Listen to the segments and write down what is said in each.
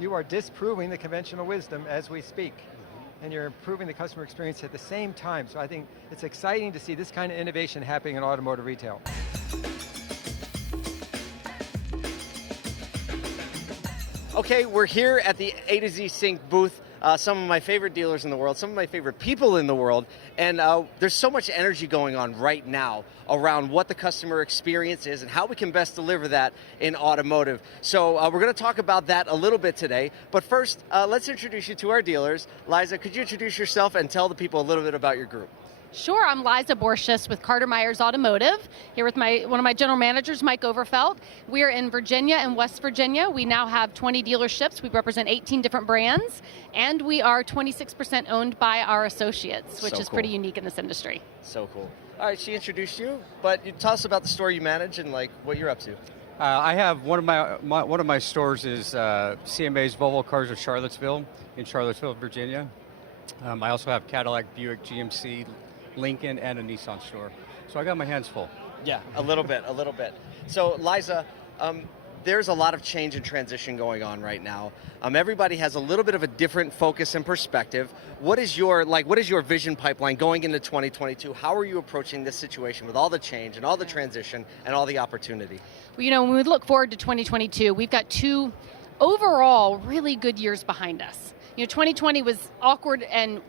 You are disproving the conventional wisdom as we speak. And you're improving the customer experience at the same time. So I think it's exciting to see this kind of innovation happening in automotive retail. Okay, we're here at the A2Z Sync booth. Some of my favorite dealers in the world, some of my favorite people in the world, and there's so much energy going on right now around what the customer experience is and how we can best deliver that in automotive. So we're going to talk about that a little bit today, but first, let's introduce you to our dealers. Liza, could you introduce yourself and tell the people a little bit about your group? Sure, I'm Liza Borchis with Carter Myers Automotive, here with one of my general managers, Mike Overfelt. We are in Virginia and West Virginia. We now have 20 dealerships. We represent 18 different brands, and we are 26% owned by our associates, which is pretty unique in this industry. So cool. All right, she introduced you, but you tell us about the store you manage and like what you're up to. I have one of my stores is CMA's Volvo Cars of Charlottesville in Charlottesville, Virginia. I also have Cadillac, Buick, GMC, Lincoln, and a Nissan store. So I got my hands full. Yeah, a little bit. So Liza, there's a lot of change and transition going on right now. Everybody has a little bit of a different focus and perspective. What is your vision pipeline going into 2022? How are you approaching this situation with all the change and all the transition and all the opportunity? Well, when we look forward to 2022, we've got two overall really good years behind us. 2020 was awkward and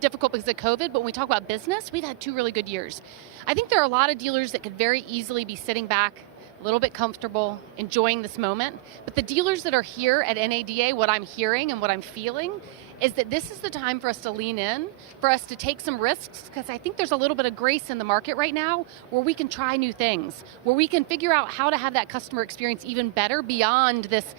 difficult because of COVID, but when we talk about business, we've had two really good years. I think there are a lot of dealers that could very easily be sitting back, a little bit comfortable, enjoying this moment. But the dealers that are here at NADA, what I'm hearing and what I'm feeling is that this is the time for us to lean in, for us to take some risks, because I think there's a little bit of grace in the market right now where we can try new things, where we can figure out how to have that customer experience even better beyond this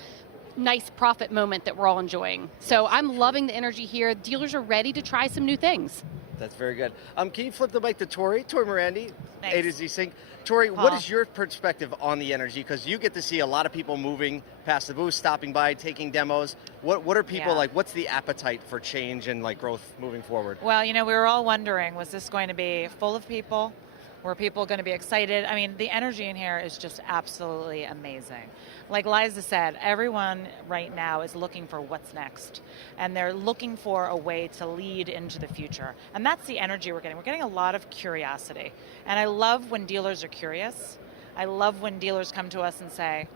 nice profit moment that we're all enjoying. So I'm loving the energy here. Dealers are ready to try some new things. That's very good. Can you flip the mic to Tori Morandi, Thanks. A2Z Sync. Tori, what is your perspective on the energy? Because you get to see a lot of people moving past the booth, stopping by, taking demos. What are people like? What's the appetite for change and like growth moving forward? Well, we were all wondering, was this going to be full of people? Were people going to be excited? I mean, the energy in here is just absolutely amazing. Like Liza said, everyone right now is looking for what's next. And they're looking for a way to lead into the future. And that's the energy we're getting. We're getting a lot of curiosity. And I love when dealers are curious. I love when dealers come to us and say,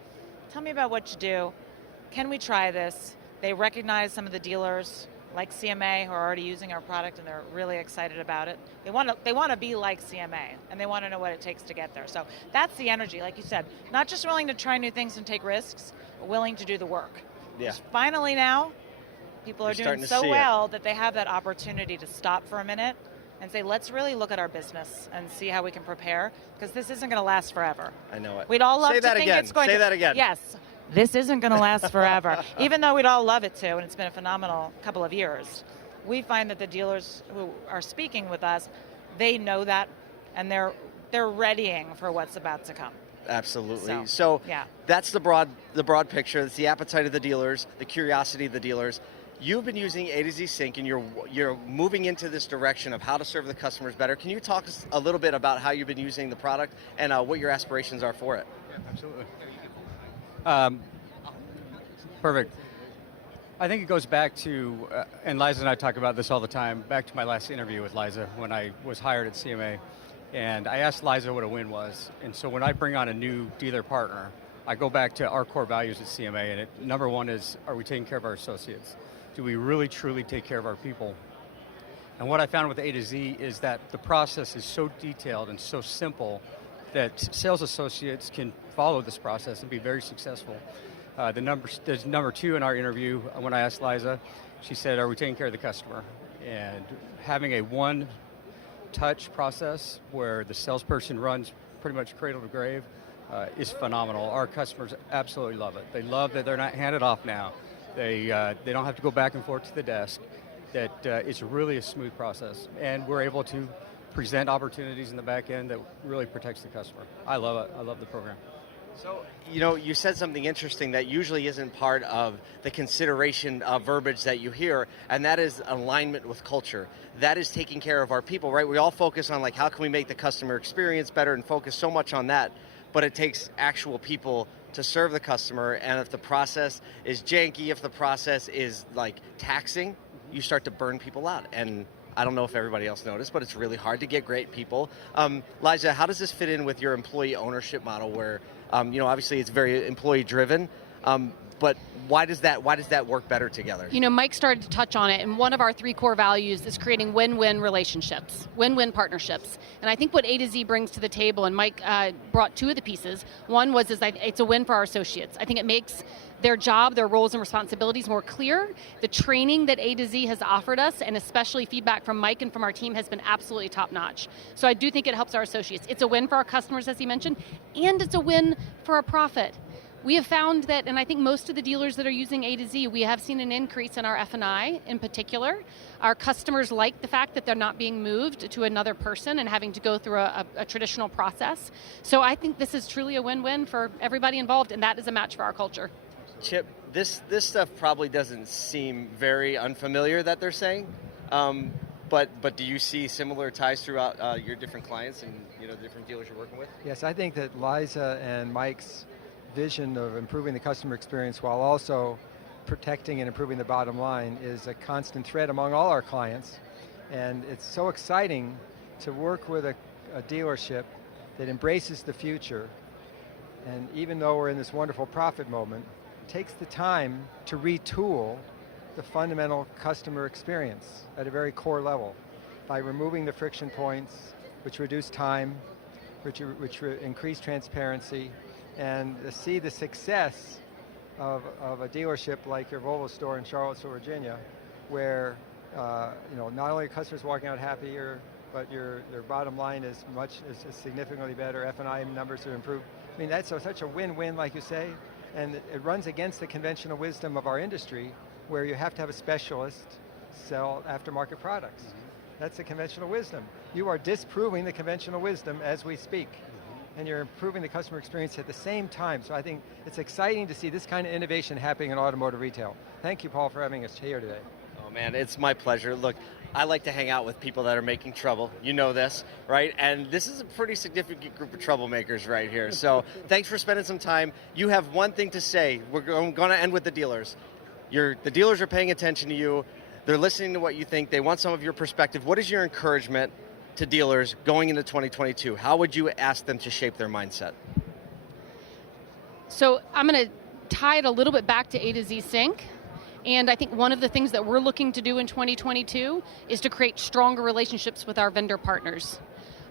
tell me about what you do. Can we try this? They recognize some of the dealers like CMA who are already using our product and they're really excited about it. They want to be like CMA and they want to know what it takes to get there. So that's the energy, like you said, not just willing to try new things and take risks, but willing to do the work. Yeah. Finally now, people are doing so well that they have that opportunity to stop for a minute and say, let's really look at our business and see how we can prepare, because this isn't going to last forever. I know it. We'd all love to think it's going to. Say that again. Yes. This isn't going to last forever, even though we'd all love it to, and it's been a phenomenal couple of years. We find that the dealers who are speaking with us, they know that, and they're readying for what's about to come. Absolutely. So that's the broad picture. That's the appetite of the dealers, the curiosity of the dealers. You've been using A2Z Sync, and you're moving into this direction of how to serve the customers better. Can you talk us a little bit about how you've been using the product and what your aspirations are for it? Yeah, absolutely. Perfect. I think it goes back to, and Liza and I talk about this all the time, back to my last interview with Liza when I was hired at CMA. And I asked Liza what a win was. And so when I bring on a new dealer partner, I go back to our core values at CMA. And number one is, are we taking care of our associates? Do we really, truly take care of our people? And what I found with A2Z is that the process is so detailed and so simple that sales associates can follow this process and be very successful. There's number two in our interview, when I asked Liza, she said, are we taking care of the customer? And having a one-touch process where the salesperson runs pretty much cradle to grave is phenomenal. Our customers absolutely love it. They love that they're not handed off now. They don't have to go back and forth to the desk, that it's really a smooth process. And we're able to present opportunities in the back end that really protects the customer. I love it. I love the program. So, you said something interesting that usually isn't part of the consideration of verbiage that you hear, and that is alignment with culture. That is taking care of our people, right? We all focus on how can we make the customer experience better and focus so much on that. but it takes actual people to serve the customer, and if the process is janky, if the process is like taxing, you start to burn people out. And I don't know if everybody else noticed, but it's really hard to get great people. Liza, how does this fit in with your employee ownership model where, obviously it's very employee driven, but why does that work better together? Mike started to touch on it, and one of our 3 core values is creating win-win relationships, win-win partnerships. And I think what A2Z brings to the table, and Mike brought 2 of the pieces. One was it's a win for our associates. I think it makes their job, their roles and responsibilities more clear. The training that A2Z has offered us, and especially feedback from Mike and from our team, has been absolutely top-notch. So I do think it helps our associates. It's a win for our customers, as he mentioned, and it's a win for our profit. We have found that, and I think most of the dealers that are using A2Z, we have seen an increase in our F&I in particular. Our customers like the fact that they're not being moved to another person and having to go through a traditional process. So I think this is truly a win-win for everybody involved, and that is a match for our culture. Chip, this stuff probably doesn't seem very unfamiliar that they're saying, but do you see similar ties throughout your different clients and the different dealers you're working with? Yes, I think that Liza and Mike's vision of improving the customer experience while also protecting and improving the bottom line is a constant thread among all our clients. And it's so exciting to work with a dealership that embraces the future. And even though we're in this wonderful profit moment, takes the time to retool the fundamental customer experience at a very core level by removing the friction points, which reduce time, which increase transparency, and to see the success of a dealership like your Volvo store in Charlottesville, Virginia, where not only are customers walking out happier, but their bottom line is significantly better. F&I numbers are improved. I mean, that's such a win-win, like you say, and it runs against the conventional wisdom of our industry, where you have to have a specialist sell aftermarket products. That's the conventional wisdom. You are disproving the conventional wisdom as we speak. And you're improving the customer experience at the same time. So I think it's exciting to see this kind of innovation happening in automotive retail. Thank you, Paul, for having us here today. Oh man, it's my pleasure. Look, I like to hang out with people that are making trouble. You know this, right? And this is a pretty significant group of troublemakers right here. So thanks for spending some time. You have one thing to say. We're going to end with the dealers. The dealers are paying attention to you. They're listening to what you think. They want some of your perspective. What is your encouragement to dealers going into 2022? How would you ask them to shape their mindset? So I'm going to tie it a little bit back to A2Z Sync. And I think one of the things that we're looking to do in 2022 is to create stronger relationships with our vendor partners.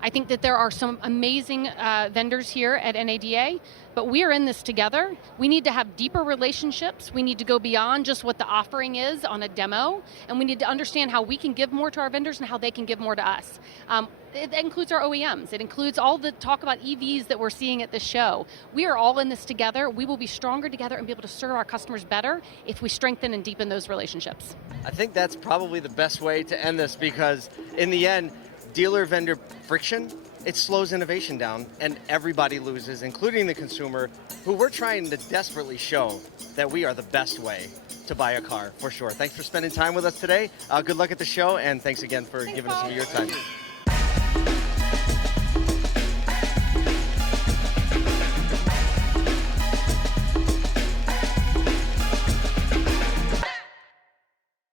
I think that there are some amazing vendors here at NADA, but we are in this together. We need to have deeper relationships. We need to go beyond just what the offering is on a demo, and we need to understand how we can give more to our vendors and how they can give more to us. It includes our OEMs. It includes all the talk about EVs that we're seeing at this show. We are all in this together. We will be stronger together and be able to serve our customers better if we strengthen and deepen those relationships. I think that's probably the best way to end this, because in the end, dealer-vendor friction, it slows innovation down and everybody loses, including the consumer, who we're trying to desperately show that we are the best way to buy a car, for sure. Thanks for spending time with us today. Good luck at the show, and thanks again for giving us some of your time.